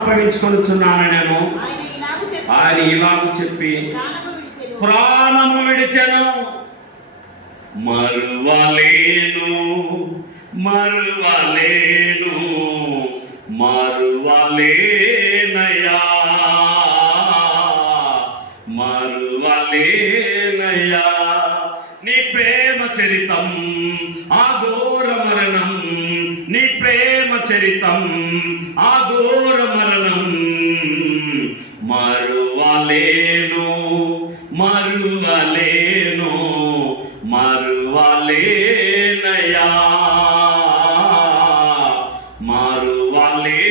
అప్పగించుకొనుచున్నాను నేను. ఆయన ఇలాగు చెప్పి ప్రాణము విడిచెను. మరువలేను మరువలేను మరువలేనయ్యా మరువలేనయ్యా. నీ ప్రేమ చరితం అఘోర మరణం, నీ ప్రేమ చరితం అఘోర మరణం. మరువలేను మరువలేను మరువలేనయ్యా మరువలేనయ్యా.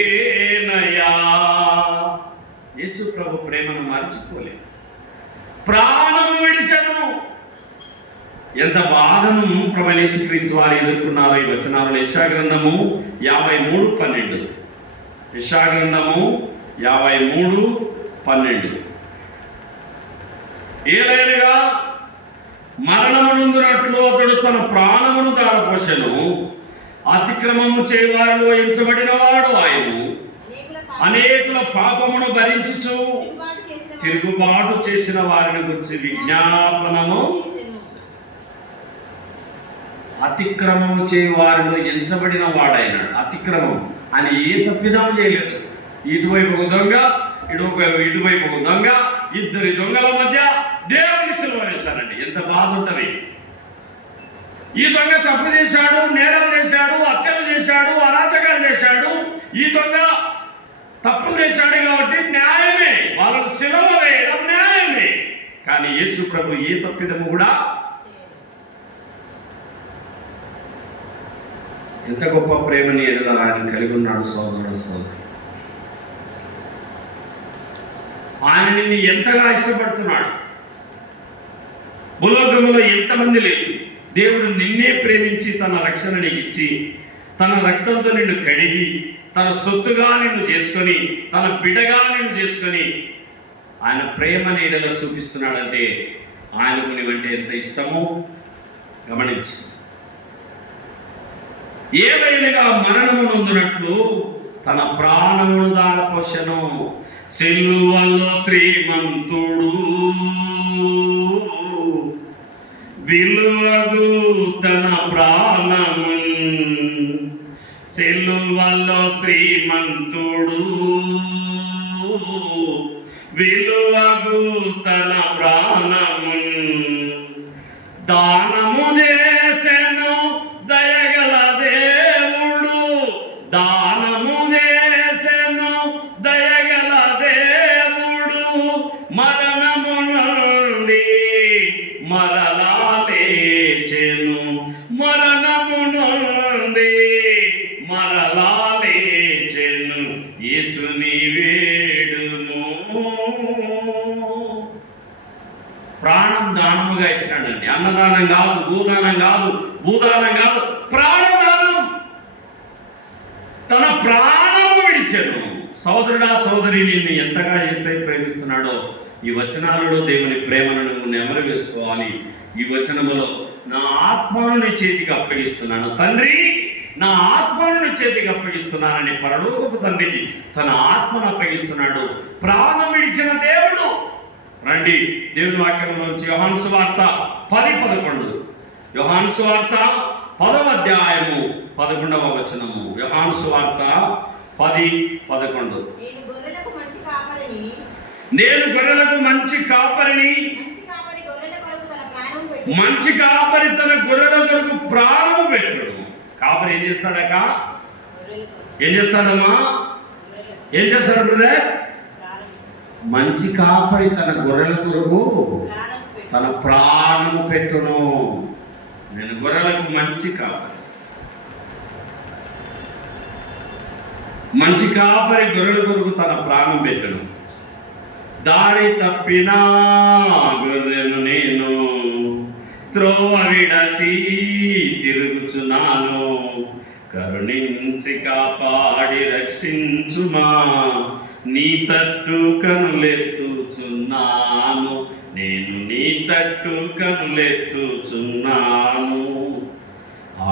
యేసు ప్రభు ప్రేమను మర్చిపోలేదు, ప్రాణము విడిచెను. ఎంత బాధను ప్రభువైన యేసుక్రీస్తు వారు ఎదుర్కొన్నారో ఈ వచనాలలో. యెషయా గ్రంథము 53:12. యెషయా గ్రంథము 53:12. ఏలైనగా మరణము నొందినట్లు అతడు తన ప్రాణమును ధారపోసెను. అతిక్రమము చేయవారిలో ఎంచబడిన వాడు ఆయను. అనేకుల పాపమును భరించుచు తిరుగుబాటు చేసిన వారిని గురించి విజ్ఞాపనము. అతిక్రమము చేయవారిలో ఎంచబడిన వాడైనాడు. అతిక్రమం అని ఏ తప్పిదం చేయలేదు. ఇటువైపు ఒక దొంగ, ఇటువైపు ఒక దొంగ, ఇద్దరి దొంగల మధ్య దేవుని సిలువ వేశారండి. ఎంత బాధ ఉంటుంది. ఈ దొంగ తప్పు చేశాడు, నేరం చేశాడు, హత్యలు చేశాడు, అరాచకాలు చేశాడు. ఈ దొంగ తప్పులు చేశాడు కాబట్టి న్యాయమే, వాళ్ళను సిలువ వేయడం న్యాయమే. కానీ యేసు ప్రభు ఏ తప్పిదము కూడా, ఎంత గొప్ప ప్రేమని ఎదురు ఆయన కలిగి ఉన్నాడు సోదరుడు సోదరు. ఆయన నిన్ను ఎంతగా ఇష్టపడుతున్నాడు. భూలోకములో ఎంతమంది లేదు. దేవుడు నిన్నే ప్రేమించి తన రక్షణ నీకు ఇచ్చి, తన రక్తంతో నిన్ను కడిగి, తన సొత్తుగా నిన్ను చేసుకొని, తన బిడ్డగా నిన్ను చేసుకొని ఆయన ప్రేమ నీడలో చూపిస్తున్నాడంటే ఆయనకు నీవంటే ఎంత ఇష్టమో గమనించు. ఏవైనగా మరణము నొందినట్లు తన ప్రాణమును ధారపోసెను. సిలువలో శ్రీమంతుడు విలువగు తన ప్రాణము. సిలువలో శ్రీమంతుడు విలువగు తన ప్రాణము. దానము చేసెను దయగల దేవుడు, దానము చేసెను దయగల దేవుడు. మరణము నుండి మరలా లేచెను, మరణము నుండి మరలా లేచెను. యేసుని వేడును. ప్రాణం దానముగా ఇచ్చినాడండి. అన్నదానం కాదు, భూదానం కాదు, భూదానం కాదు, ప్రాణదానం. తన ప్రాణము విడిచెను. సోదరుడా సోదరి, నిన్ను ఎంతగా యేసయ్య ప్రేమిస్తున్నాడో ఈ వచనాలలో దేవుని ప్రేమను నువ్వు నెమరు వేసుకోవాలి. ఈ వచనములో నా ఆత్మను నీ చేతికి అప్పగిస్తున్నాను తండ్రి, నా ఆత్మను నీ చేతికి అప్పగిస్తున్నానని పరలోకపు తండ్రికి తన ఆత్మను అప్పగిస్తున్నాడు. ప్రాణం విడిచిన దేవుడు. రండి దేవుని వాక్యంలోంచి యోహాను సువార్త 10:11. యోహాను సువార్త 10వ అధ్యాయము 11వ వచనము. యోహాను సువార్త 10:11. నేను గొర్రెలకు మంచి కాపరిని, మంచి కాపరి తన గొర్రెల కొరకు ప్రాణము పెట్టుడు. కాపరి ఏం చేస్తాడక? ఏం చేస్తాడమ్మా? ఏం చేస్తాడు బ్రదర్? మంచి కాపరి తన గొర్రెల కొరకు తన ప్రాణము పెట్టును. నేను గొర్రెలకు మంచి కాపరి. మంచి కాపరి గొర్రెల కొరకు తన ప్రాణం పెట్టును. దారి తప్పిన గొర్రెను నేను త్రోవ విడచి తిరుగుచున్నాను. కరుణించి కాపాడి రక్షించుమా, నీ తట్టు కనులెత్తుచున్నాను, నేను నీ తట్టు కనులెత్తుచున్నాను.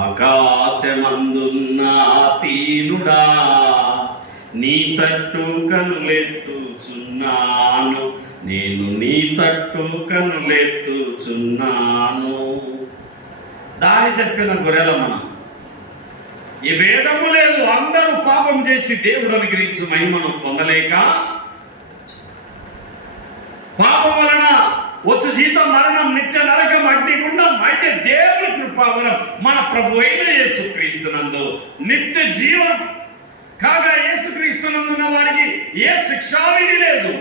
ఆకాశమందున్న ఆసీనుడా, నీ తట్టు కనులెత్తుచున్నాను, నేను నీ తట్టు కనులెత్తుచున్నాను. దారి తప్పిన గొర్రెల మనం. ఈ భేదము లేదు. అందరూ పాపం చేసి దేవుడు అనుగ్రహించు మహిమను పొందలేక, పాపం వలన వచ్చు జీతం మరణం, నిత్య నరకం, అగ్నిగుండం. అయితే దేవుని కృపావరం మన ప్రభు అయిన యేసుక్రీస్తునందు నిత్య జీవం కాగా, యేసుక్రీస్తునందున్న వారికి ఏ శిక్షావిధి లేదు.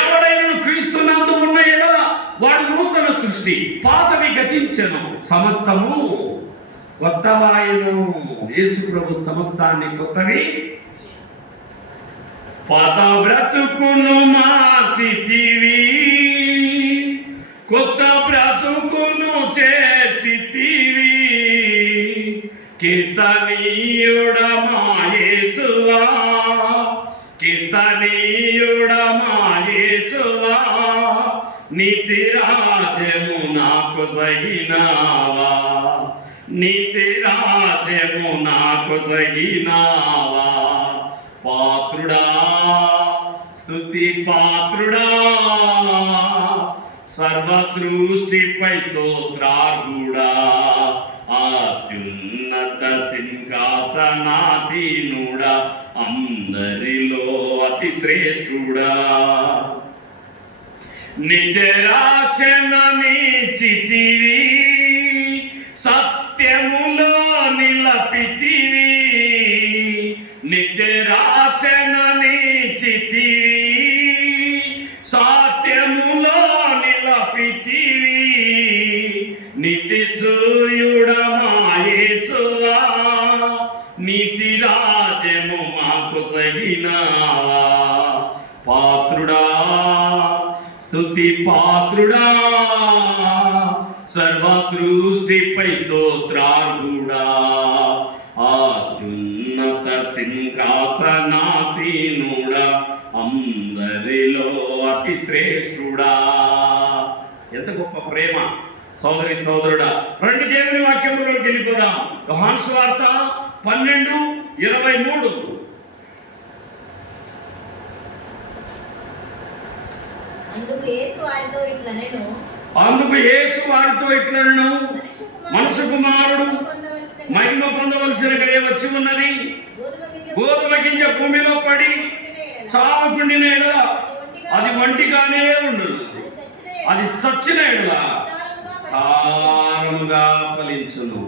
ఎవడైనా క్రీస్తునందు ఉన్న ఎడల వాడు నూతన సృష్టి, పాతవి గతించెను, సమస్తము కొత్తవాయను. యేసు ప్రభు సమస్తాన్ని కొత్తవి. పాత బ్రతుకును మార్చితివి, కొత్త బ్రతుకును చేర్చితివి. కీర్తనీయుడమా యేసువా, కీర్తనీయుడమా యేసువా, నీతి రాజ్యము నాకు సగినావా, నీతి రాజ్యము నాకు సగినావా. పాత్రుడా, స్తుతి పాత్రుడా, సర్వ సృష్టిపై స్తోత్రార్హుడా, అత్యున్నత సింహాసనాసీనుడా, అందరిలో అతి శ్రేష్ఠుడా. నిత్య రక్షణ నీచితివి, సత్యములో నిలపితివి. నిత్య రక్షణ నీచితివి, సత్యములో నిలపితివి. నీతి సూర్యుడమా యేసువా, నీతి రాజ్యము మాకు సగినావా. పాత్రుడా, స్తుతి పాత్రుడా, సర్వ సృష్టిపై స్తోత్రార్హుడా, అత్యున్నత సింహాసనాసీనుడా, అందరిలో అతి శ్రేష్ఠుడా. ఎంత గొప్ప ప్రేమ సోదరి సోదరుడా. రెండు దేవుని వాక్యంలోకి వెళ్ళిపోదాం. యోహాను సువార్త 12:23. అందుకు యేసు వారితో ఇట్లనెను, మనుష్య కుమారుడు మహిమ పొందవలసిన గడియ వచ్చి ఉన్నది. గోధుమ గింజ భూమిలో పడి చావకుండిన ఎడల అది వంటిగానే ఉండదు, అది చచ్చిన ఎడల స్థానముగా ఫలించును.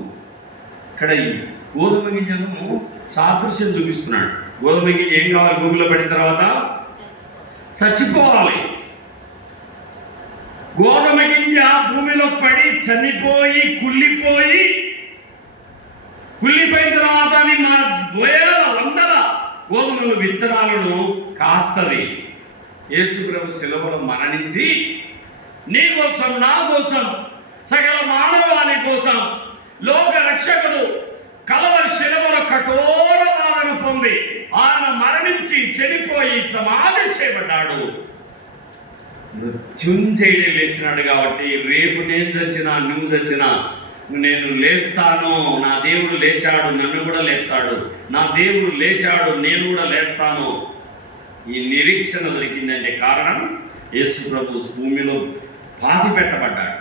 ఇక్కడ ఈ గోధుమ గింజను సాదృశ్యం చూపిస్తున్నాడు. గోధుమ గింజ ఏం కావాలి? భూమిలో పడిన తర్వాత చచ్చిపోవాలి. గోధుమ గింజ భూమిలో పడి చనిపోయి కుళ్ళిపోయిన తర్వాత అది మన వేల వందల గోధుమలు విత్తనాలను కాస్తది. యేసు ప్రభు శిలువలో మరణించి నీ కోసం, నా కోసం, సకల మానవాళి కోసం లోక రక్షకుడు కలవరి శిలువలో కఠోర బాధను పొంది ఆయన మరణించి చనిపోయి సమాధి చేయబడ్డాడు. మృత్యుంజయుడే లేచినాడు. కాబట్టి రేపు నేను చచ్చినా, నువ్వు చచ్చినా, నేను లేస్తాను. నా దేవుడు లేచాడు, నన్ను కూడా లేపుతాడు. నా దేవుడు లేచాడు, నేను కూడా లేస్తాను. ఈ నిరీక్షణ దొరికిందంటే కారణం యేసు ప్రభు భూమిలో పాతి పెట్టబడ్డాడు,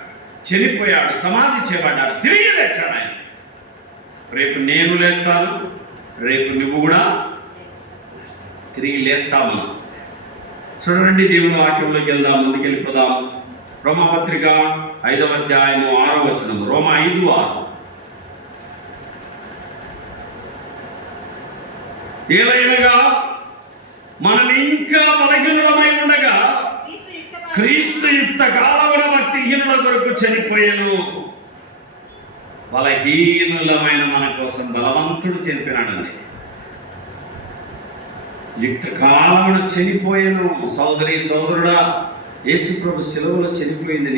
చనిపోయాడు, సమాధి చేయబడ్డాడు, తిరిగి లేచాడు ఆయన. రేపు నేను లేస్తాను, రేపు నువ్వు కూడా తిరిగి లేస్తాము. చూడండి, దేవుని వాక్యంలోకి వెళ్దాం, ముందుకెళ్ళిపోదాం. రోమపత్రిక 5వ అధ్యాయము 6వ వచనం. రోమ 5:6. ఏలైనగా మనం ఇంకా బలహీనులమై ఉండగా క్రీస్తు యుక్త కాలమున భక్తిహీనుల కొరకు చనిపోయాను. బలహీనులమైన మన కోసం బలవంతుడు చనిపోయినాడండి. యుక్త కాలమున చనిపోయాను. సోదరి సోదరుడా, యేసు ప్రభు శిలువలో చనిపోయింది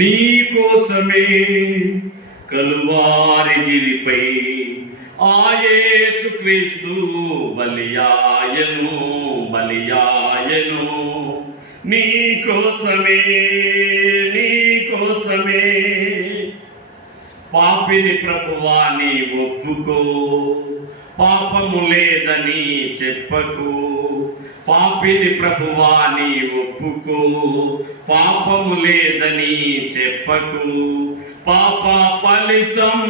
నీ కోసమే కలువారి గిరిపై ఆ యేసు క్రీస్తు బలియాయను నీ కోసమే పాపిని ప్రభువా నీ ఒప్పుకో, పాపము లేదని చెప్పకు, పాపిని ప్రభువా నీ ఒప్పుకో. పాపము లేదని చెప్పకు, పాప ఫలితం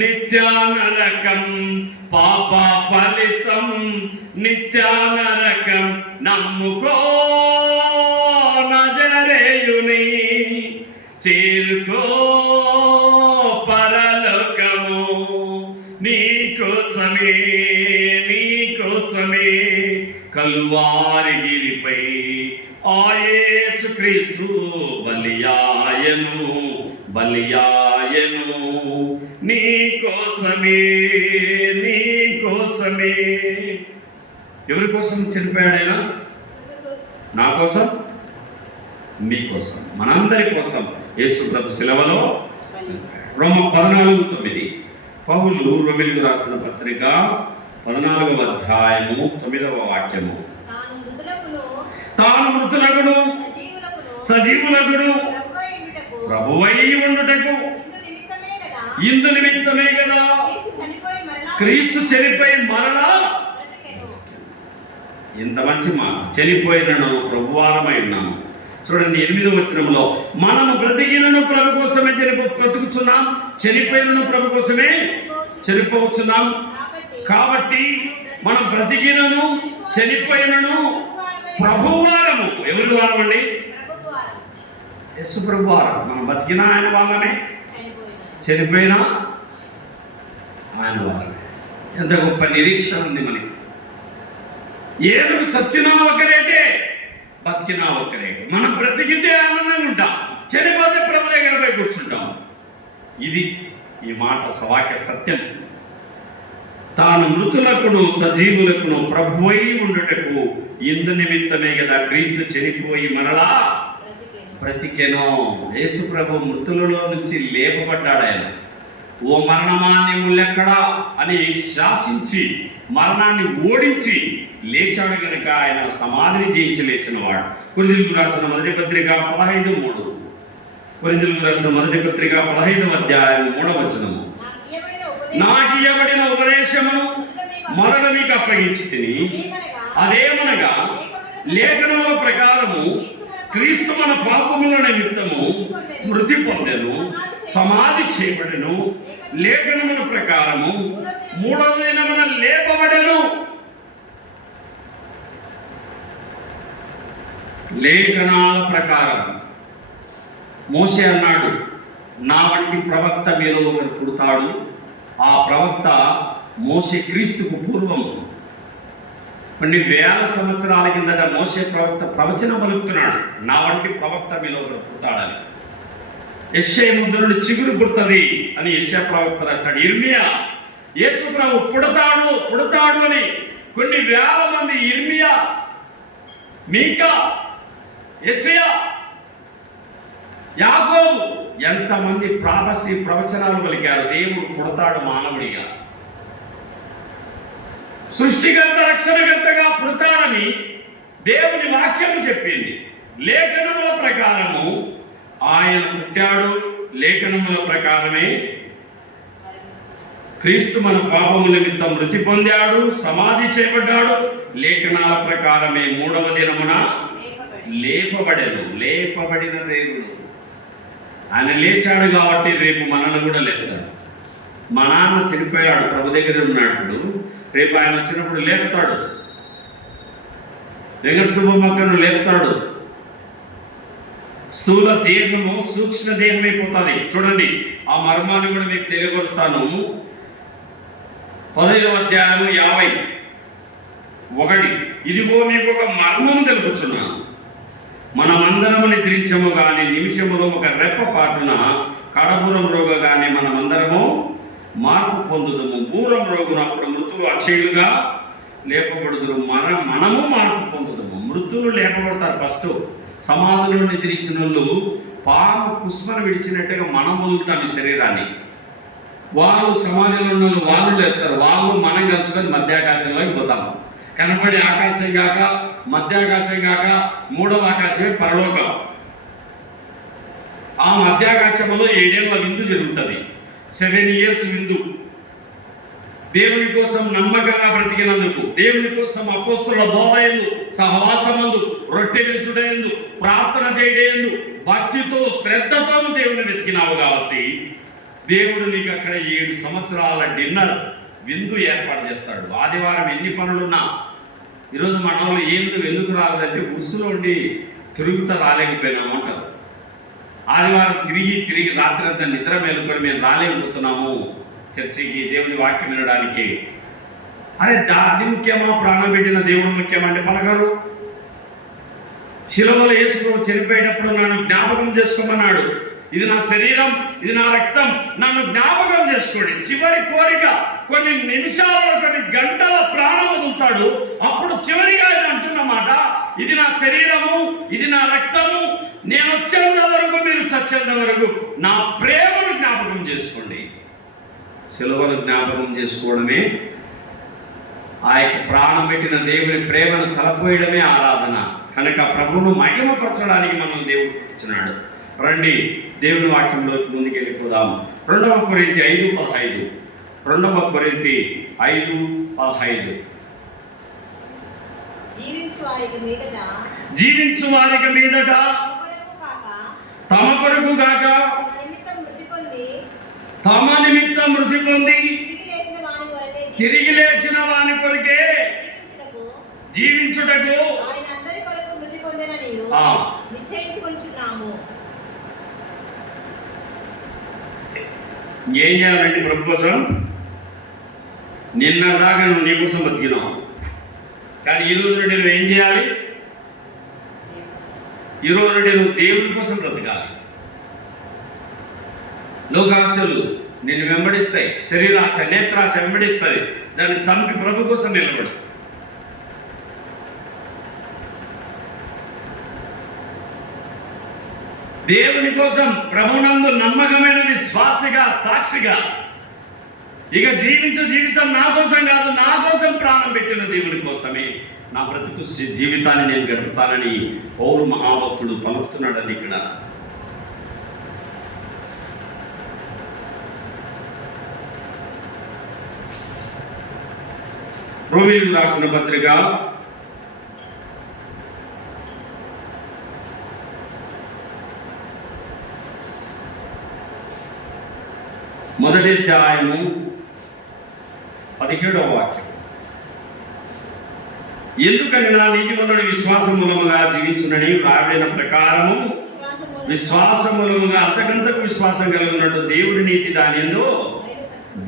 నిత్యానరకం, పాప ఫలితం నిత్యానరకం. నమ్ముకో నజరేయుని, చేరుకో పరలోకము. నీకోసమే నీకోసమే కలువారిగిరిపై ఆ యేసుక్రీస్తు బలియాయను బలియాయను. నీకోసమే నీకోసమే. ఎవరి కోసం చనిపోయాడు ఆయన? నా కోసం, మీకోసం, మనందరి కోసం యేసు ప్రభు శిలువలో. రోమ 14:9 పౌలు రోమీయులకు రాసిన పత్రిక 14వ అధ్యాయము 9వ వాక్యము. తాను మృతులకును సజీవులకును ప్రభువై ఉండుటకు ఇందు నిమిత్తమే కదా క్రీస్తు చనిపోయి మరలా. ఇంత మంచి మాట, చనిపోయినను ప్రభువారమై ఉన్నాము. చూడండి 8వ వచనంలో, మనము బ్రతికినను ప్రభు కోసమే బ్రతుకుచున్నాం, చనిపోయినను ప్రభు కోసమే చనిపోతున్నాం. కాబట్టి మనం బ్రతికినను చనిపోయినను ప్రభువారము. ఎవరి వారం అండి? యేసు ప్రభు వారం. మనం బతికినా ఆయన వాళ్ళమే, చనిపోయినా ఆయన వాళ్ళమే. ఎంత గొప్ప నిరీక్షణ ఉంది మనకి. ఏదో సచ్చినా ఒకరేటే, బతికినా ఒకరేటే. మనం బ్రతికితే ఆనందంగా ఉంటాం, చనిపోతే ప్రభు దగ్గర పోయి కూర్చుంటాం. ఇది ఈ మాట వాక్య సత్యం. తాను మృతులకును సజీవులకును ప్రభువై ఉండుటకు ఇందు నిమిత్తమే కదా క్రీస్తు చనిపోయి మరలా బ్రతికెను. యేసు ప్రభు మృతులలో నుంచి లేపబడ్డాడు. ఆయన ఓ మరణమా నీ ముల్లెక్కడా అని శాసించి మరణాన్ని ఓడించి లేచాడు కనుక ఆయన సమాధిని జయించి లేచిన వాడు. కొరింథీయులకు రాసిన మొదటి పత్రిక 15:3. కొరింథీయులకు రాసిన మొదటి పత్రిక 15వ అధ్యాయం 3వ వచనము. నాకు ఇవ్వబడిన ఉపదేశమును మరల మీకు అప్పగించి తిని, అదేమనగా లేఖనముల ప్రకారము క్రీస్తు మన పాపముల నిమిత్తము మృతి పొందెను, సమాధి చేయబడెను, లేఖనముల ప్రకారము 3వ దినమున లేపబడెను. లేఖనాల ప్రకారం మోషే అన్నాడు, నా వంటి ప్రవక్త మీలో ఒకరు పుడతాడు. ఆ ప్రవక్త మోషే క్రీస్తుకు పూర్వం కొన్ని వేల సంవత్సరాల కిందట మోషే ప్రవక్త ప్రవచనం పలుకుతున్నాడు, నా వంటి ప్రవక్త మీలో ఒకరు పుడతాడని. యెషయా ముద్దు నుండి చిగురు పుడుతుంది అని యెషయా ప్రవక్త రాశాడు. ఇర్మియా యేసు ప్రభు పుడతాడు పుడతాడు అని కొన్ని వేల మంది, ఇర్మియా, మీకా, యెషయా, యాకోబు ఎంతమంది ప్రాపసి ప్రవచనాలు పలికారు. దేవుడు పుడతాడు మానవుడిగా, సృష్టికర్త రక్షణకర్తగా పుడతాడని దేవుని వాక్యము చెప్పింది. లేఖనముల ప్రకారము ఆయన పుట్టాడు. లేఖనముల ప్రకారమే క్రీస్తు మన పాపము నిమిత్తం మృతి పొందాడు, సమాధి చేయబడ్డాడు. లేఖనాల ప్రకారమే 3వ దినమున లేపబడెను. లేపబడిన దేవుడు ఆయన లేచాడు కాబట్టి రేపు మనల్ని కూడా లేపుతాడు. మా నాన్న చనిపోయాడు, ప్రభు దగ్గర ఉన్నాడు, రేపు ఆయన వచ్చినప్పుడు లేపుతాడు. వెంకట శుభమక్కను లేపుతాడు. స్థూల దేహము సూక్ష్మ దేహమైపోతుంది. చూడండి, ఆ మర్మాన్ని కూడా మీకు తెలియపరుస్తాను. 15వ అధ్యాయం 51. ఇదిగో మీకు ఒక మర్మము తెలుపుచున్నాను, మనమందరము నిద్రించము గాని నిమిషములో ఒక రెప్ప పాటున కడబురం రోగ గాని మనమందరము మార్పు పొందుదము. బూరం రోగునప్పుడు మృతులు అక్షయులుగా లేపబడుదురు, మనము మార్పు పొందుదము. మృతులు లేపబడతారు ఫస్ట్. సమాధిలో నిద్రించిన వాళ్ళు పాము కుస్మను విడిచినట్టుగా మనం వదులుతాం ఈ శరీరాన్ని. వాళ్ళు సమాధిలో ఉన్న వాళ్ళు లేస్తారు, వాళ్ళు మనం కలుసుకొని మధ్యాకాశంలోకి పోతాం. కనపడే ఆకాశం కాక, మధ్యాకాశం కాక, 3వ ఆకాశమే పరలోకం. ఆ మధ్యాకాశంలో 7 ఏళ్ల విందు జరుగుతుంది. 7 years విందు. దేవుని కోసం నమ్మకంగా బ్రతికినందుకు, దేవుని కోసం అపోస్తలుల బోధయందు, సహవాసమందు, రొట్టె విరుచుటయందు, ప్రార్థన చేయడందు, భక్తితో శ్రద్ధతోను దేవుని వెతికినావు కాబట్టి దేవుడు నీకు అక్కడ 7 సంవత్సరాల డిన్నర్ విందు ఏర్పాటు చేస్తాడు. ఆదివారం ఎన్ని పనులున్నా, ఈరోజు మన వాళ్ళు ఎందుకు రాలేదంటే ఉసులో ఉండి తిరుగుతా రాలేకపోయినాము అంటారు. ఆదివారం తిరిగి రాత్రి అంతా నిద్ర మేలుకొని మేము రాలేకపోతున్నాము చర్చికి, దేవుని వాక్యం వినడానికి. అరే అది ముఖ్యమా, ప్రాణం పెట్టిన దేవుడు ముఖ్యమా అంటే పలకరు. శిలువలో యేసు చనిపోయేటప్పుడు నన్ను జ్ఞాపకం చేసుకోమన్నాడు. ఇది నా శరీరం, ఇది నా రక్తం, నన్ను జ్ఞాపకం చేసుకోండి. చివరి కోరిక, కొన్ని నిమిషాలలో, కొన్ని గంటల ప్రాణం వదులుతాడు. అప్పుడు చివరిగా ఆయన అంటున్నమాట, ఇది నా శరీరము, ఇది నా రక్తము, నేను వచ్చేంత వరకు, మీరు చచ్చేంత వరకు నా ప్రేమను జ్ఞాపకం చేసుకోండి. శిలువను జ్ఞాపకం చేసుకోవడమే, ఆ యొక్క ప్రాణం పెట్టిన దేవుని ప్రేమను తలపోయడమే ఆరాధన. కనుక ప్రభువును మహిమపరచడానికి మనం దేవుడు ఇచ్చినాడు. రండి దేవుని వాక్యంలోకి ముందుకు వెళ్ళిపోదాం. 2 కొరింథీ 5:15. 2 కొరింథీ 5:15. జీవించు వారికి మీదట తమ కొరకు గాక తమ నిమిత్తం మృతి పొంది తిరిగి లేచిన వాని కొరకే జీవించుటకు ఏం చేయాలంటే ప్రభు కోసం, నిన్న దాకా నువ్వు నీ కోసం బతికినావు, కానీ ఈరోజు నుండి నువ్వు ఏం చేయాలి? ఈరోజు నుండి నువ్వు దేవుని కోసం బ్రతకాలి. లోకాశలు నిన్ను వెంబడిస్తాయి, శరీరాశ, నేత్రాశ వెంబడిస్తుంది. దాన్ని చంపి ప్రభు కోసం నిలబడు. దేవుని కోసం ప్రభునందు నమ్మకమైన విశ్వాసిగా, సాక్షిగా, ఇక జీవించే జీవితం నా కోసం కాదు, నా కోసం ప్రాణం పెట్టిన దేవుని కోసమే నా బ్రతుకు జీవితాన్ని నేను గడుపుతానని పౌరు మహాభక్తుడు పలుకుతున్నాడని ఇక్కడ. రోమీయులకు రాసిన పత్రిక 1వ అధ్యాయము 17వ వాక్యం. ఎందుకని నా నీతిమంతుడు విశ్వాసం మూలముగా జీవించునని రాబడిన ప్రకారము విశ్వాసం మూలముగా అంతకంతకు విశ్వాసం కలిగినట్టు దేవుని నీతి దాని యందు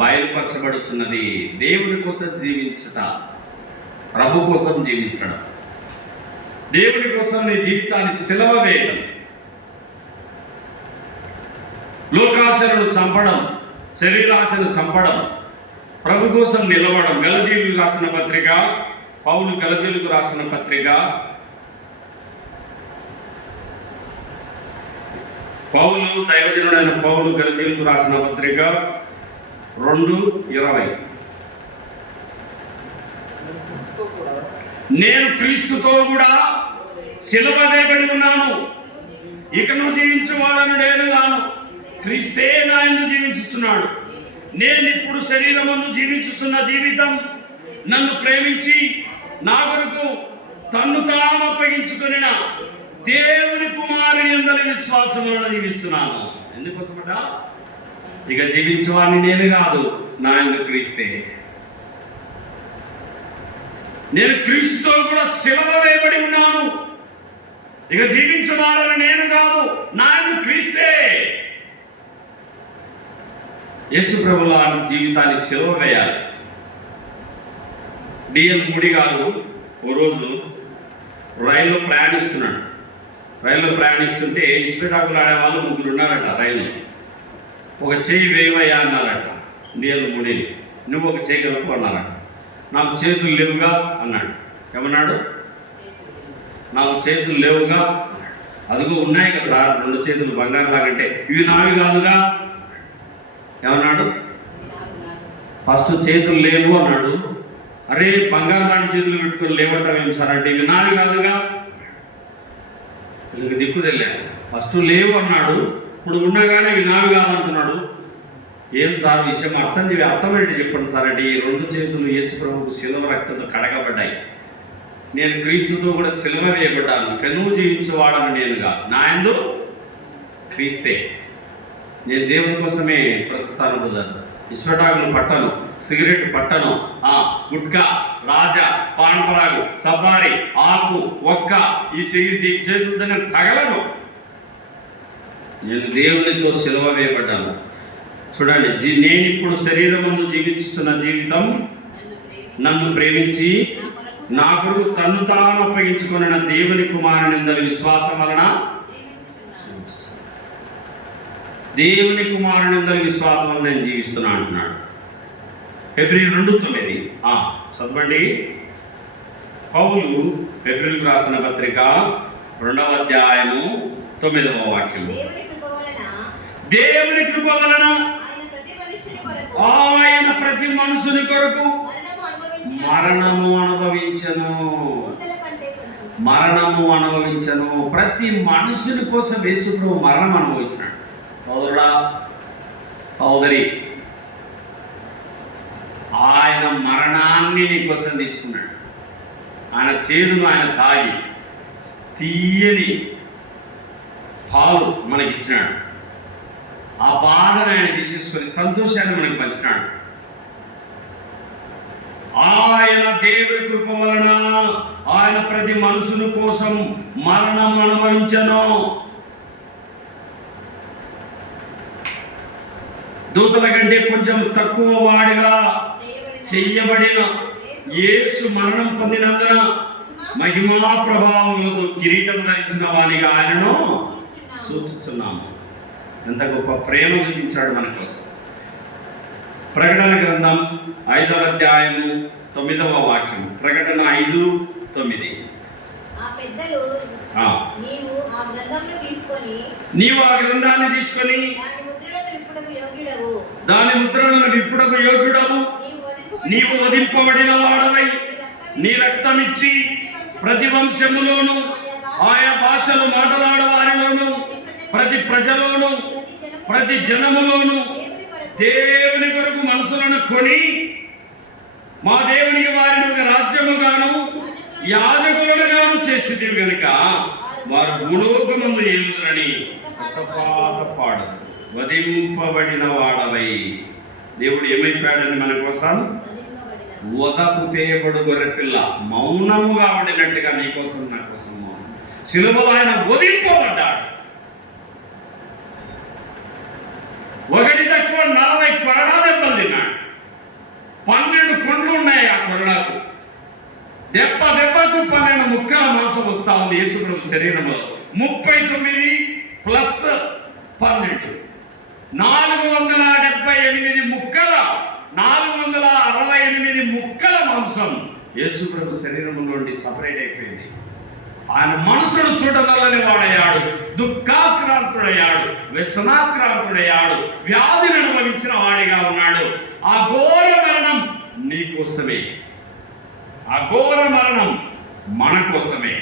బయలుపరచబడుచున్నది. దేవుని కోసం జీవించుట, ప్రభు కోసం జీవించడం, దేవుని కోసం నీ జీవితాన్ని సిలువ వేయడం, లోకాశలను చంపడం, శరీరాశను చంపడం, ప్రభు కోసం నిలవడం. గలతీయులకు రాసిన పత్రిక, పౌలు గలతీయులకు రాసిన పత్రిక, పౌలు దైవజనుడైన పౌలు గలతీయులకు రాసిన పత్రిక 2:20. నేను క్రీస్తుతో కూడా సిలువ వేయబడి ఉన్నాను, ఇకను జీవించువాడను నేను గాను, క్రీస్తే నా యందు జీవించుచున్నాడు. నేను ఇప్పుడు శరీరమును జీవించుచున్న జీవితం నన్ను ప్రేమించి నా కొరకు తన్ను తాను అప్పగించుకుని దేవుని కుమారుని యందలి విశ్వాసములను జీవిస్తున్నాను. ఎందుకోసమట? ఇక జీవించేవాడిని నేను కాదు, నా యందు క్రీస్తే. నేను క్రీస్తుతో కూడా సిలువ వేయబడి ఉన్నాను, ఇక జీవించేవాడని నేను కాదు, నా యందు క్రీస్తే. యేసు ప్రభుల జీవితాన్ని సిలువ వేయాలి. డిఎల్ మూడి గారు ఓ రోజు రైల్లో ప్రయాణిస్తున్నాడు. రైల్లో ప్రయాణిస్తుంటే ఇస్పిటాకులు ఆడేవాళ్ళు 3 ఉన్నారట రైల్లో. ఒక చెయ్యి వేయవయ్యా అన్నారట డిఎల్ మూడిని. నువ్వు ఒక చెయ్యి కలుపు అన్నారట. నాకు చేతులు లేవుగా అన్నాడు. ఏమన్నాడు? నాకు చేతులు లేవుగా. అదిగో ఉన్నాయి కదా సార్ 2 చేతులు బంగారు లాగంటే, ఇవి నావి కాదుగా. ఏమన్నాడు? ఫస్ట్ చేతులు లేవు అన్నాడు. అరే బంగారు లాంటి చేతులు పెట్టుకొని లేవటం సార్ అంటే, ఇవి నావి కాదుగా. ఇంక దిక్కు తెలియదు. ఫస్ట్ లేవు అన్నాడు, ఇప్పుడు ఉండగానే ఇవి నావి కాదంటున్నాడు. ఏం సార్ విషయం అర్థమేంటి చెప్పండి సార్ అంటే, ఈ 2 చేతులు యేసు ప్రభువుకు శిలువ రక్తంతో కడగబడ్డాయి, నేను క్రీస్తుతో కూడా శిలువ వేయబడ్డాను, నువ్వు జీవించేవాడను నేనుగా, నా యందు క్రీస్తే, నేను దేవుని కోసమే బ్రతుకుతాను బ్రదర్. ఇస్వటాకులు పట్టను, సిగరెట్ పట్టను, గుట్కా, రాజా, పాన్పరాగు, సఫారీ, ఆకు, ఒక్క ఈ సిగరెట్ చేతులతో నేను తగలను, నేను దేవునితో సిలువ వేయబడ్డాను. చూడండి, నేను ఇప్పుడు శరీరం ముందు జీవించుతున్న జీవితం నన్ను ప్రేమించి నా కొరకు తన్ను తాను అప్పగించుకున్న దేవుని కుమారుని విశ్వాసం వలన, దేవుని కుమారుని విశ్వాసం వలన నేను జీవిస్తున్నా అంటున్నాడు. ఫిబ్రవరి 2:9 చదవండి. పౌలు ఫిబ్రవరికి రాసిన పత్రిక 2వ అధ్యాయము 9వ వాక్యం. దేవుని కృప వలన ఆయన ప్రతి మనుషుని కొరకు మరణము అనుభవించను. ప్రతి మనుషుని కోసం యేసుప్రభు మరణం అనుభవించినాడు. సోదరుడా, సోదరి, ఆయన మరణాన్ని నీ కోసం తీసుకున్నాడు. ఆయన చేదును ఆయన తాగి తీయని పాలు మనకిచ్చినాడు. ఆ బాధను ఆయన తీసేసుకొని సంతోషాన్ని మనకు పంచినాడు. ఆయన దేవుని కృప వలన ఆయన ప్రతి మనుషుని కోసం మరణం అనుభవించను. దూతల కంటే కొంచెం తక్కువ వాడిగా చెయ్యబడిన యేసు మరణం పొందినందున మహిమా ప్రభావంలో కిరీటం ధరించిన వానిగా ఆయనను సూచిస్తున్నాము. ఎంత గొప్ప ప్రేమ చూపించాడు మన కోసం. ప్రకటన గ్రంథం 5వ అధ్యాయము 9వ వాక్యం. ప్రకటన 5:9. నీవు ఆ గ్రంథాన్ని తీసుకొని దాని ముద్రలను విప్పుడకు యోగ్యుడవు, నీవు వధింపబడిన వాడవై నీ రక్తమిచ్చి ప్రతి వంశములోను ఆయా భాషలు మాట్లాడే వారిలోను ప్రతి ప్రజలోను ప్రతి జనములోను దేవుని కొరకు మనుషులను కొని మా దేవునికి వారిని ఒక రాజ్యముగాను యాజకులుగాను చేసేది కనుక వారు భూలోకమందు ఏలుదురని పాట పాడు. వధింపబడిన వాడవై దేవుడు ఏమైపోయాడని మన కోసం? వదకు తేయబడు గొర్రెపిల్ల మౌనముగా ఉండినట్టుగా నీ కోసం నా కోసం శిలువలో ఆయన వధింపబడ్డాడు. ఒకటి తక్కువ 40 కొరడా దెబ్బలు తిన్నాడు. 12 కొండ్లు ఉన్నాయి ఆ కొరడాకు. దెబ్బకు 12 ముక్కల మాంసం వస్తా ఉంది యేసుప్రభు శరీరంలో. 39 ప్లస్ 12 478 ముక్కల 468 ముక్కల మాంసం యేసుప్రభు శరీరం నుండి సపరేట్ అయిపోయింది. ఆయన మనసును చూడగలని వాడయ్యాడు, దుఃఖాక్రాంతుడయ్యాడు, వ్యసనాక్రాంతుడయ్యాడు, వ్యాధిని అనుభవించిన వాడిగా ఉన్నాడు. ఆ ఘోర మరణం నీ కోసమే, ఆ ఘోర మరణం మన కోసమే.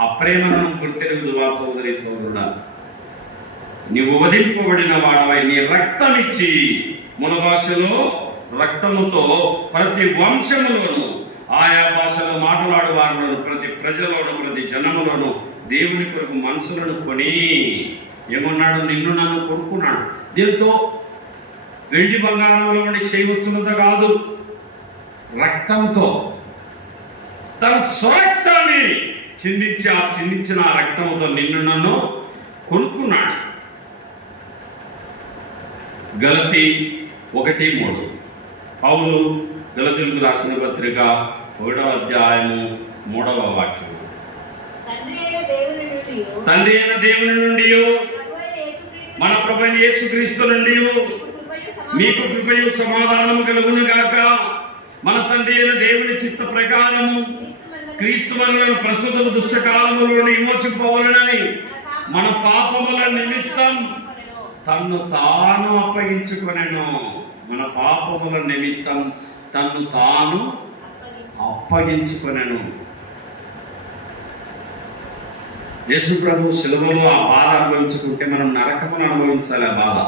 ఆ ప్రేమను గుర్తెరుగుదువా సోదరి సోదరుడా? నీవు వధింపబడిన వాడవై నీ రక్తమిచ్చి, మన భాషలో రక్తముతో ప్రతి వంశములోను ఆయా భాషలో మాట్లాడు వారిలోను ప్రతి ప్రజలోను ప్రతి జనములోను దేవుని కొరకు మనుషులను కొని ఏమన్నాడు? నిన్ను నన్ను కొనుక్కున్నాడు. దీంతో వెండి బంగారంలో ఉండి చేయవస్తున్నదో కాదు, రక్తంతో తన స్వరక్తాన్ని చిందించి ఆ చిందించిన ఆ రక్తంతో నిన్ను నన్ను కొనుక్కున్నాడు. గలతీ 1:3. పౌలు గలతీయులకు రాసిన పత్రిక 1వ అధ్యాయము 3వ వాక్యం. తండ్రి అయిన దేవుని నుండి మన ప్రభువైన యేసుక్రీస్తు నుండి మీకు కృపయు సమాధానము కలుగును గాక. మన తండ్రి అయిన దేవుని చిత్త ప్రకారము క్రీస్తు వలన ప్రస్తుత దుష్టకాలములో విమోచింపవలెనని మన పాపముల నిమిత్తం తన్ను తాను అప్పగించుకొనెను. మన పాపముల నిమిత్తం తన్ను తాను అప్పగించుకొనెను. యేసు ప్రభు శిలువలో ఆ బాధ అనుభవించుకుంటే మనం నరకమును అనుభవించాలి. ఆ బాధ,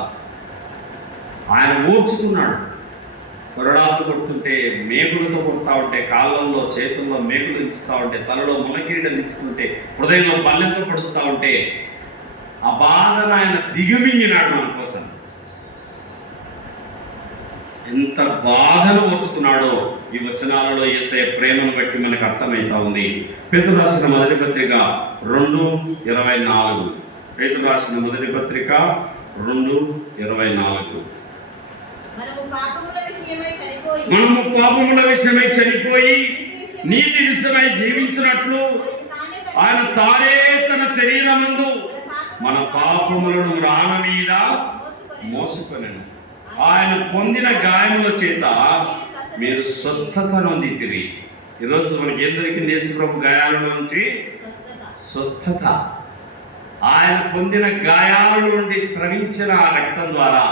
ఆయన ఓర్చుకున్నాడు. కొరడాలు కొడుతుంటే, మేకులతో కొడతా ఉంటే, కాళ్ళల్లో చేతుల్లో మేకులు ఇచ్చుతూ ఉంటే, తలలో ములకీడలు ఇచ్చుకుంటే, హృదయంలో పల్లెంతో పొడుస్తూ ఉంటే ఆ బాధను ఆయన దిగమింగినాడు మన కోసం. ఎంత బాధను ఓర్చుకున్నాడో ఈ వచనాలలో యేసయ్య ప్రేమను బట్టి మనకు అర్థమవుతా ఉంది. పేతురు రాసిన మొదటి పత్రిక 2:24. పేతురు రాసిన మొదటి పత్రిక 2:24. మనము పాపముల విషయమై చనిపోయి నీతి విషయమై జీవించినట్లు ఆయన తానే తన శరీరమందు మన పాపములను రాన మీద మోసుకొనెను. ఆయన పొందిన గాయముల చేత మీరు స్వస్థత నొందితిరి. ఈరోజు మనకి ఏం దొరికింది? యేసుప్రభు గాయాల నుంచి స్వస్థత. ఆయన పొందిన గాయాల నుండి స్రవించిన ఆ రక్తం ద్వారా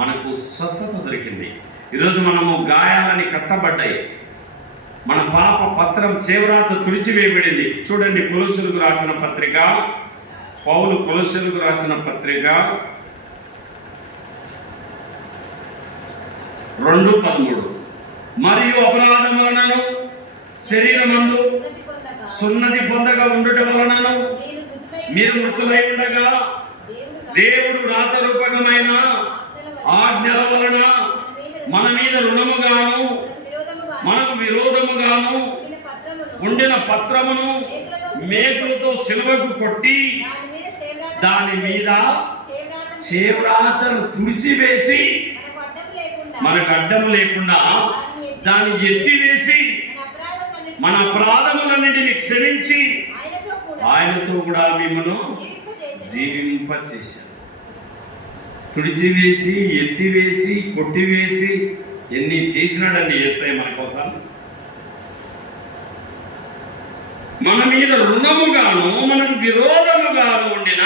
మనకు స్వస్థత దొరికింది. ఈరోజు మనము గాయాలని కట్టబడ్డాయి. మన పాప పత్రం చేవ్రాత తుడిచివేయబడింది. చూడండి, కొలొస్సీయులకు రాసిన పత్రిక, పౌలు కొలొస్సీయులకు రాసిన పత్రిక 2:13. మరియు అపరాధం వలనను శరీరమందు సున్నతి పొందగా ఉండుట వలనను మీరు మృతులై ఉండగా దేవుడు రాతరూపకమైన ఆజ్ఞల వలన మన మీద రుణముగాను మనకు విరోధముగాను ఉండిన పత్రమును మేకులతో సిలువకు కొట్టి దాని మీద చేవ్రాతను తుడిచివేసి మనకు అడ్డము లేకుండా దాన్ని ఎత్తివేసి మన అపరాధములన్నిటిని క్షమించి ఆయనతో కూడా మిమ్మల్ని జీవింపచేశాడు. తుడిచివేసి, ఎత్తివేసి, కొట్టివేసి ఎన్ని చేసినాడండి యేసయ్య మన కోసం. మన మీద రుణముగాను మనకు విరోధముగాను ఉండిన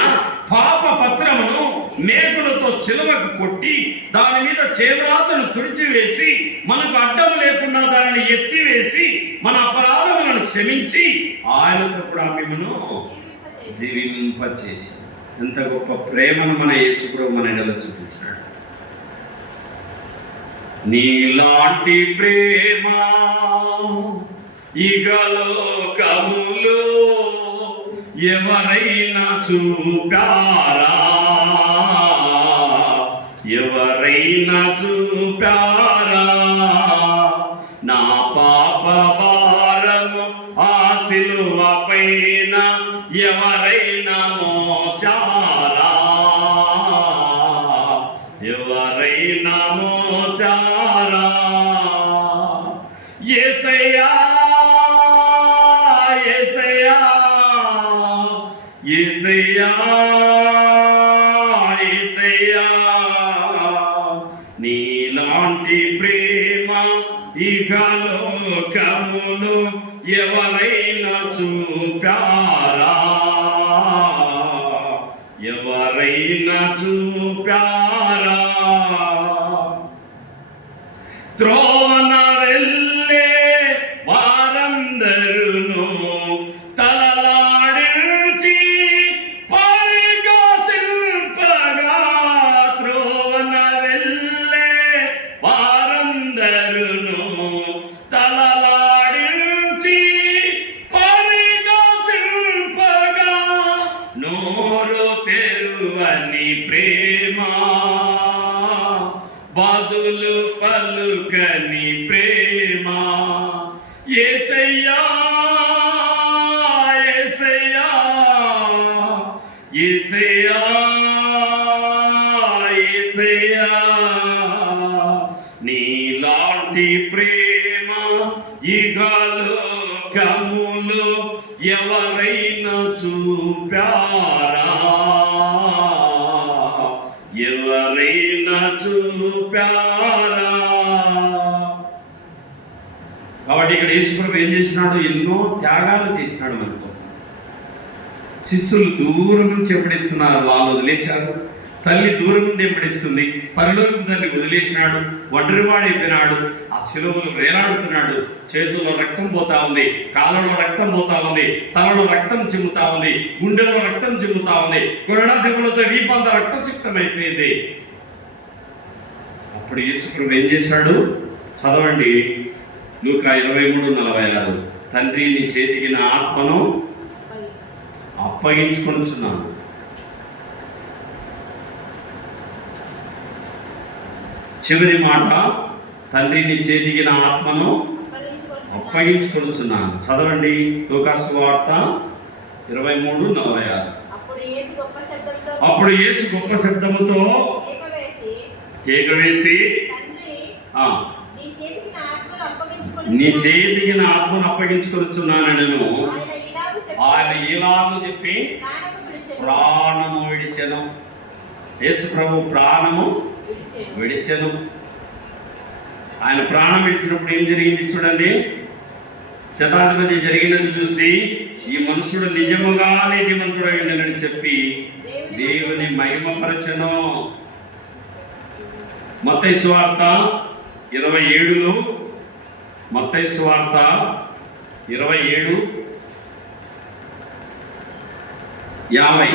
పాప పత్రమును మేకులతో సిలువకు కొట్టి దాని మీద చేవ్రాతను తుడిచివేసి మనకు అడ్డము లేకుండా దానిని ఎత్తివేసి మన అపరాధములను క్షమించి ఆయనతో కూడా మిమ్మల్ని జీవింపచేసి. ఎంత గొప్ప ప్రేమను మన యేసుప్రభు మన ఎడల చూపించాడు. నీలాంటి ప్రేమ ఇగలోకములో ఎవరైనా చూపారా? ఎవరైనా చూపారా? నా పాప భారము ఆ సిలువ పైన ఎవరైనా మోసారా? ఎవరైనా మోసారా? యేసయ్యా, యేసయ్యా, యేసయ్యా, యేసయ్యా, నీలాంటి ప్రేమ ఇహలోకములో ఎవరైనా చూపారా? ఎవరైనా చూపారా? త్రోవన వెళ్ళే వారందరును తలలాడించి పరిగసింపగా, త్రోవన వెళ్ళే వారందరును తలలాడించి పరిగసింపగా, నోరు తెరువని ప్రేమ, బదులు పలుకని ప్రేమ. యేసయ్యా, యేసయ్యా, యేసయ్యా, యేసయ్యా, నీలాంటి ప్రేమ ఇహలోకములో ఎవరైనా చూపారా? ఎవరైనా చూపారా? కాబట్టి ఇక్కడ యేసుప్రభు ఏం చేసినాడు? ఎన్నో త్యాగాలు చేసినాడు మన కోసం. శిష్యులు దూరం నుంచి ఎప్పుడిస్తున్నారు, వాళ్ళు వదిలేశారు. తల్లి దూరం నుండి ఎప్పుడిస్తుంది, పరలోకం తల్లి వదిలేసినాడు. ఒంటరివాడైపోయినాడు. ఆ శిలువలు వేలాడుతున్నాడు. చేతుల్లో రక్తం పోతా ఉంది, కాళ్ళలో రక్తం పోతా ఉంది, తలలో రక్తం చిమ్ముతా ఉంది, గుండెలో రక్తం చిమ్ముతా ఉంది, కొరడా దెబ్బలతో వీపంతా రక్తసిక్తం అయిపోయింది. ఆ అప్పుడు యేసుప్రభు ఏం చేశాడు? చదవండి, లూకా 23:46. తండ్రి నీ చేతికి నా ఆత్మను అప్పగించుకొనుచున్నాను. చివరి మాట, తండ్రి నీ చేతికి నా ఆత్మను అప్పగించుకొనుచున్నాను. చదవండి, లూకా సువార్త 23:46. అప్పుడు యేసు గొప్ప శబ్దముతో కేక వేసి, నీ చేతికి నా ఆత్మను అప్పగించుకొనుచున్నాను నేను. ఆయన ఇలాగ చెప్పి ప్రాణము విడిచెను. యేసు ప్రభు ప్రాణము విడిచెను. ఆయన ప్రాణం విడిచినప్పుడు ఏం జరిగింది చూడండి. శతాధిపతి జరిగినది చూసి ఈ మనుషుడు నిజముగా నీతిమంతుడని చెప్పి దేవుని మహిమపరచెను. మత్తయి సువార్త 27లో, మత్తయి సువార్త 27:50.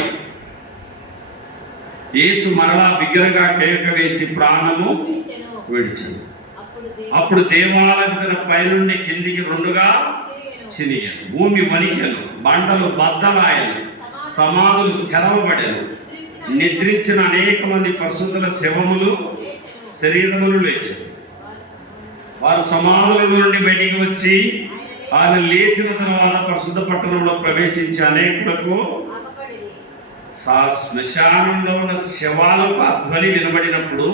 యేసు మరలా బిగ్గరగా కేక వేసి ప్రాణము విడిచెను. అప్పుడు దేవాలయం పైనుండి కిందికి రెండుగా చినిగాను. భూమి వణికెను, బండలు బద్దలాయను, సమాధులు తెరవబడెను. నిద్రించిన అనేక మంది పరిశుద్ధుల శరీరములు లేచారు. వారు సమాధుల నుండి బయటికి వచ్చి ఆయన లేచిన తర్వాత పరిశుద్ధ పట్టణంలో ప్రవేశించి అనేకులకు శ్మశానంలో ఉన్న శవాలకు ఆ ధ్వని వినబడినప్పుడు,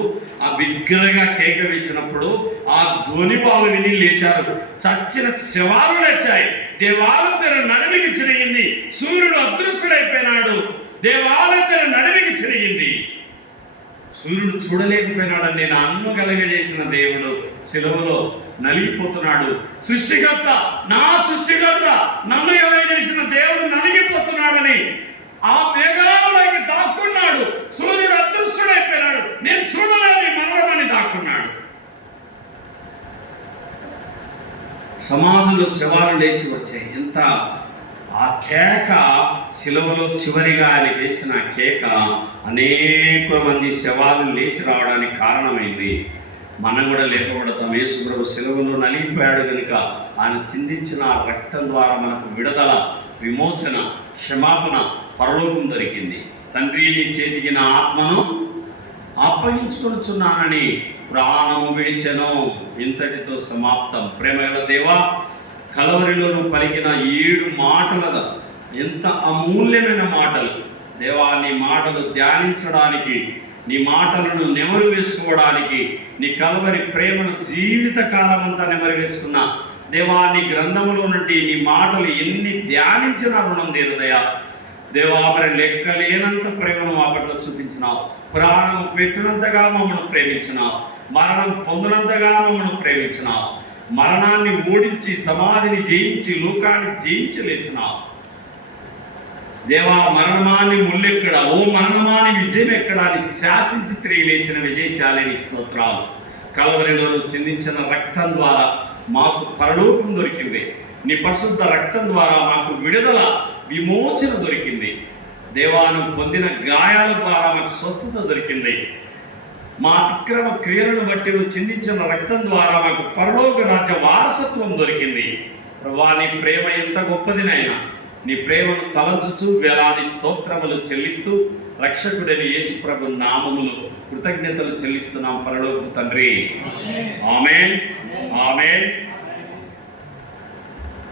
ఆ బిగ్గరగా కేక వేసినప్పుడు ఆ ధ్వని బాలు విని లేచారు. చచ్చిన శవాలు లేచాయి. దేవాలయం తెర నడిమికి చిరిగింది. సూర్యుడు అదృశ్యుడైపోయినాడు. దేవాలయం తెర నడిమికి చిరిగింది. సూర్యుడు చూడలేకపోయినాడు. నేను అన్ను కలగజేసిన దేవుడు శిలువలో నలిగిపోతున్నాడు. సృష్టికర్త, నా సృష్టికర్త, నన్ను కలగజేసిన దేవుడు నలిగిపోతున్నాడని ఆ మేఘాలలోకి దాక్కున్నాడు. సూర్యుడు అదృశ్యుడైపోయినాడు. నేను చూడలేని మరణమని దాక్కున్నాడు. సమాధులు శవాలు లేచి వచ్చాయి. ఎంత ఆ కేక, శిలువలో చివరిగా ఆయన వేసిన కేక అనేక మంది శవాలు లేచి రావడానికి కారణమైంది. మనం కూడా లేపబడతాం. యేసు ప్రభు శిలువలో నలిగిపోయాడు కనుక ఆయన చిందించిన రక్తం ద్వారా మనకు విడుదల, విమోచన, క్షమాపణ, పరలోకం దొరికింది. తండ్రి నీ చేతికి నా ఆత్మను అప్పగించుకొనుచున్నానని ప్రాణము విడిచెను. ఇంతటితో సమాప్తం. ప్రేమగల దేవా, కలవరిలోను పలికిన 7 మాటలు ఎంత అమూల్యమైన మాటలు. దేవా, నీ మాటలు ధ్యానించడానికి, నీ మాటలను నెమరు వేసుకోవడానికి, నీ కలవరి ప్రేమను జీవితకాలం అంతా నెమరు వేసుకున్న దేవా, నీ గ్రంథములో నుండి నీ మాటలు ఎన్ని ధ్యానించిన రుణం తీరుదయా. దేవా, మరి లెక్కలేనంత ప్రేమను మా పట్ల చూపించినావు. ప్రాణం పెట్టినంతగా మమ్మల్ని ప్రేమించినావు. మరణం పొందినంతగా మమ్మల్ని ప్రేమించినావు. మరణాన్ని ఓడించి, సమాధిని జయించి, లోకాన్ని జయించి లేచినావు. దేవా, మరణమాని ముల్లెక్కడ, ఓ మరణమాని విజయం ఎక్కడ అని శాసించి తిరిగి లేచిన విజయశాలిని స్తోత్రాలు. కలవరిలో చిందించిన రక్తం ద్వారా మాకు పరలోకం దొరికింది. నీ పరిశుద్ధ రక్తం ద్వారా మాకు విడుదల, విమోచన దొరికింది. దేవాను పొందిన గాయాల ద్వారా మాకు స్వస్థత దొరికింది. మా అతిక్రమ క్రియలను బట్టి నువ్వు చిందించిన రక్తం ద్వారా మాకు పరలోక రాజ్య వారసత్వం దొరికింది. ప్రభువా, నీ ప్రేమ ఎంత గొప్పదినైనా నీ ప్రేమను తలంచుచు వేలాది స్తోత్రములు చెల్లిస్తూ రక్షకుడైన యేసు ప్రభు నామములో కృతజ్ఞతలు చెల్లిస్తున్నాం పరలోక తండ్రి. ఆమేన్, ఆమేన్.